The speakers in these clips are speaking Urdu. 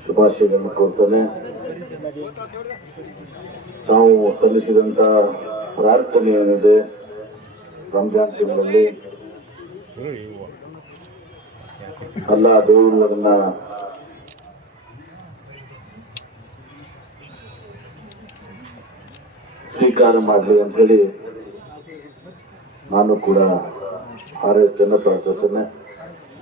ಶುಭಾಶಯಗಳನ್ನು ಕೋರ್ತೇನೆ. ತಾವು ಸಲ್ಲಿಸಿದಂತ ಪ್ರಾರ್ಥನೆ ಏನಿದೆ, ರಂಜಾನ್ ತಿಂಗಳಲ್ಲಿ ಅಲ್ಲಾ ದೇವರು ಅದನ್ನ ಸ್ವೀಕಾರ ಮಾಡಲಿ ಅಂತ ಹೇಳಿ ನಾನು ಕೂಡ ಹಾರೈಸ್ತೇನೆ, ಪ್ರಾರ್ಥಿಸ್ತೇನೆ।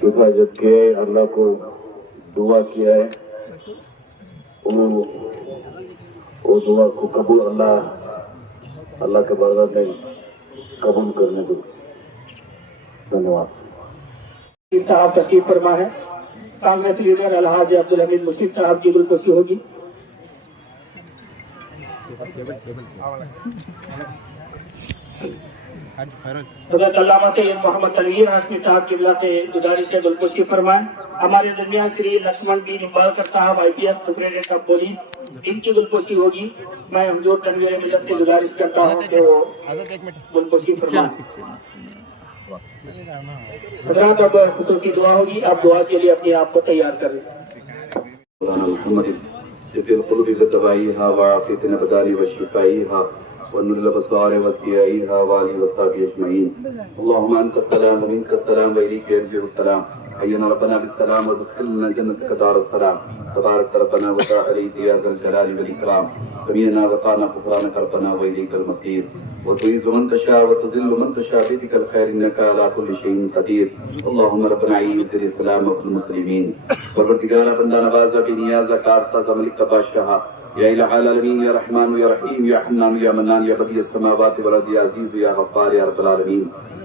حفاظت کے اللہ کو دعا کیا ہے وہ دعا کو قبول اللہ کے بارگاہ میں قبول کرنے دو. دھنیہ واد. صاحب تشریف فرما ہے. کانگریس لیڈر الحاج عبدالحمید مشید صاحب کی گلپوشی ہوگی. حضرت علامہ سید محمد تنویر ہاشمی صاحب قبلہ سے گزارش ہے گلپوشی فرمائیں. ہمارے درمیان شری لکشمن بی نمبالکر صاحب IPS سپرنٹینڈنٹ آف پولیس، ان کی گلپوشی ہوگی. میں حضور تنویر ملت سے گزارش کرتا ہوں کہ وہ گلپوشی فرمائیں. حضرات اب خصوصی دعا ہوگی. آپ دعا کے لیے اپنے آپ کو تیار کر لیں. محمد سفی القلوب بتبعیہا وعافیتنا بداری وشفائیہا ونور الابصار وضیائیہا وآلہ وصحبہ اجمعین. اللہم انت السلام ومنک السلام وإلیک یرجع السلام. حینا ربنا بالسلام وادخلنا جنتک دار السلام. تبارک ربنا وتعالیت یا ذا الجلال والاکرام. سمیعنا وطعنا غفرانک ربنا وإلیک المصیر. وتعز من تشاء وتذل من تشاء بيدك الخير انك على كل شيء قدير. اللهم ربنا اعز الاسلام والمسلمين. پروردگار بندہ نواز بے نیاز کارساز ملک کا بادشاہ، یا الہ العالمین، یا رحمان یا رحیم، یا حنان یا منان، یا بدیع السماوات والارض، یا عزیز یا غفار یا رب العالمین.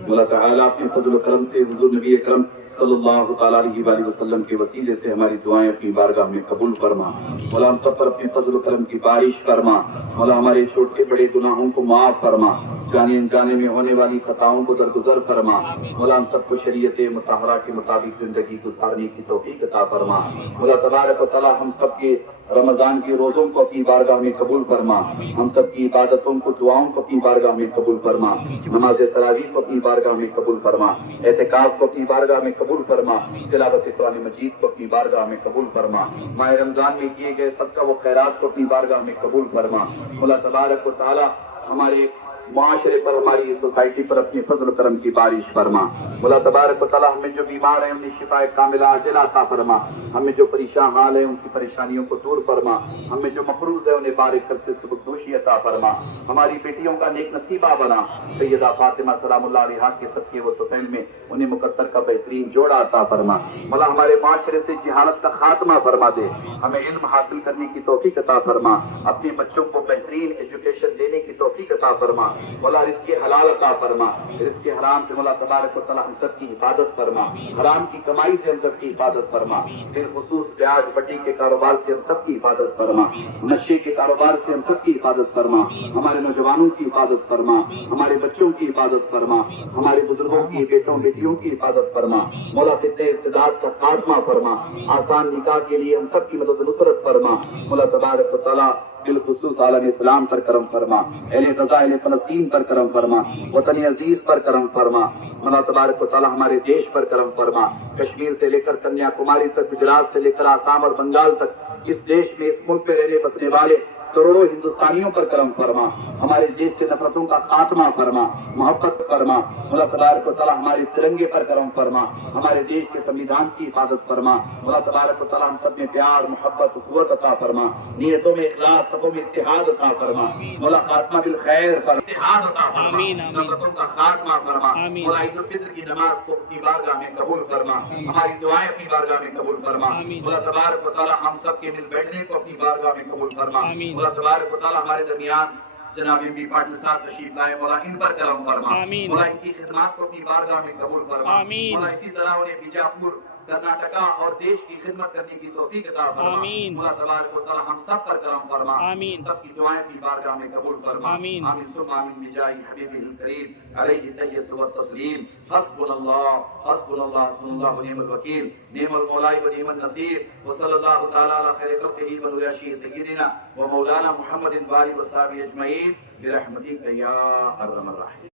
اللہ تعالیٰ اپنے فضل و کرم سے حضور نبی اکرم صلی اللہ تعالیٰ علیہ وآلہ وسلم کے وسیلے سے ہماری دعائیں اپنی بارگاہ میں قبول فرما. مولا ہم سب پر اپنے فضل و کرم کی بارش فرما. مولا ہمارے چھوٹے بڑے گناہوں کو معاف فرما. جانے انجانے میں ہونے والی خطاؤں کو درگزر فرما. مولا ہم سب کو شریعت مطہرہ کے مطابق زندگی گزارنے کی توفیق عطا فرما. مولا تبارک و تعالیٰ ہم سب کے رمضان کے روزوں کو اپنی بارگاہ میں قبول فرما. ہم سب کی عبادتوں کو، دعاؤں کو اپنی بارگاہ میں قبول فرما. نماز تراویح کو اپنی بارگاہ میں قبول فرما. اعتکاف کو اپنی بارگاہ میں قبول فرما. تلاوت قرآن مجید کو اپنی بارگاہ میں قبول فرما. ماہ رمضان میں کیے گئے صدقہ و خیرات کو اپنی بارگاہ میں قبول فرما. مولا تبارک و تعالیٰ ہمارے معاشرے پر، ہماری سوسائٹی پر اپنی فضل و کرم کی بارش فرما. مولا تبارک و تعالیٰ ہمیں جو بیمار ہیں انہیں شفاء کاملہ عاجلہ عطا فرما. ہمیں جو پریشان حال ہیں ان کی پریشانیوں کو دور فرما. ہمیں جو مقروض ہے انہیں بارک کر سے سبکدوشی عطا فرما. ہماری بیٹیوں کا نیک نصیبہ بنا. سیدہ فاطمہ سلام اللہ علیہا کے صدقے و طفیل میں انہیں مقدر کا بہترین جوڑا عطا فرما. مولا ہمارے معاشرے سے جہالت کا خاتمہ فرما دے. ہمیں علم حاصل کرنے کی توفیق عطا فرما. اپنے بچوں کو بہترین ایجوکیشن دینے کی توفیق عطا فرما. مولا رزق حلال عطا فرما. رزق حرام سے مولا تبارک و تعالیٰ ہم سب کی حفاظت فرما. حرام کی کمائی سے ہم سب کی حفاظت فرما. بالخصوص بیاج بٹی کے کاروبار سے ہم سب کی حفاظت فرما. نشے کے کاروبار سے ہم سب کی حفاظت فرما. ہمارے نوجوانوں کی حفاظت فرما. ہمارے بچوں کی حفاظت فرما. ہمارے بزرگوں کی، بیٹوں بیٹیوں کی حفاظت فرما. مولا فتنہ ارتداد کا خاتمہ فرما. آسان نکاح کے لیے ہم سب کی مدد و نصرت فرما. مولا تبارک و تعالیٰ بالخصوص عالم اسلام پر کرم فرما. اہل غزہ، اہل فلسطین پر کرم فرما. وطن عزیز پر کرم فرما. مولا تبارک و تعالیٰ ہمارے دیش پر کرم فرما. کشمیر سے لے کر کنیا کماری تک، گجرات سے لے کر آسام اور بنگال تک، اس دیش میں، اس ملک میں رہنے بسنے والے کروڑوں ہندوستانیوں پر کرم فرما. ہمارے دیش کے نفرتوں کا خاتمہ فرما. محبت فرما. مولا تبارک و تعالیٰ ہمارے ترنگے پر کرم فرما. ہمارے دیش کے سمویدھان کی حفاظت فرما. مولا تبارک و تعالیٰ ہم سب میں پیار، محبت، قوت عطا فرما. نیتوں میں اخلاص، صفوں میں اتحاد عطا فرما. مولا خاتمہ بالخیر پر اتحاد عطا فرما. نفرتوں کا خاتمہ فرما. مولا عید الفطر کی نماز کو اپنی بارگاہ میں قبول فرما. ہماری دعائیں اپنی بارگاہ میں قبول فرما. مولا تبارک و تعالیٰ ہم سب کے مل بیٹھنے کو اپنی بارگاہ میں قبول فرما. مولا تبارک و تعالیٰ ہمارے درمیان جناب ایم بی پاٹل صاحب تشریف لائے. مولا ان پر کرم فرما. مولا ان کی خدمات کو اپنی بارگاہ میں قبول فرما. مولا اسی طرح انہیں بیجاپور، کرناٹکا اور دیش کی خدمت کرنے کی توفیق عطا فرما. مولا تبارک و تعالیٰ ہم سب پر کرم فرما. سب کی دعائیں اپنی بارگاہ میں قبول فرما. آمین ثم آمین بجاہ حبیبہ الکریم علیہ التحیۃ والتسلیم. حسبنا اللہ، حسبنا اللہ، حسبنا اللہ ونعم الوکیل، نعم المولا ونعم النصیر. وصلی اللہ تعالی علی خیر خلقہ ونور عرشہ سیدنا و مولانا محمد وآلہ وصحبہ اجمعین برحمتک یا ارحم الراحمین.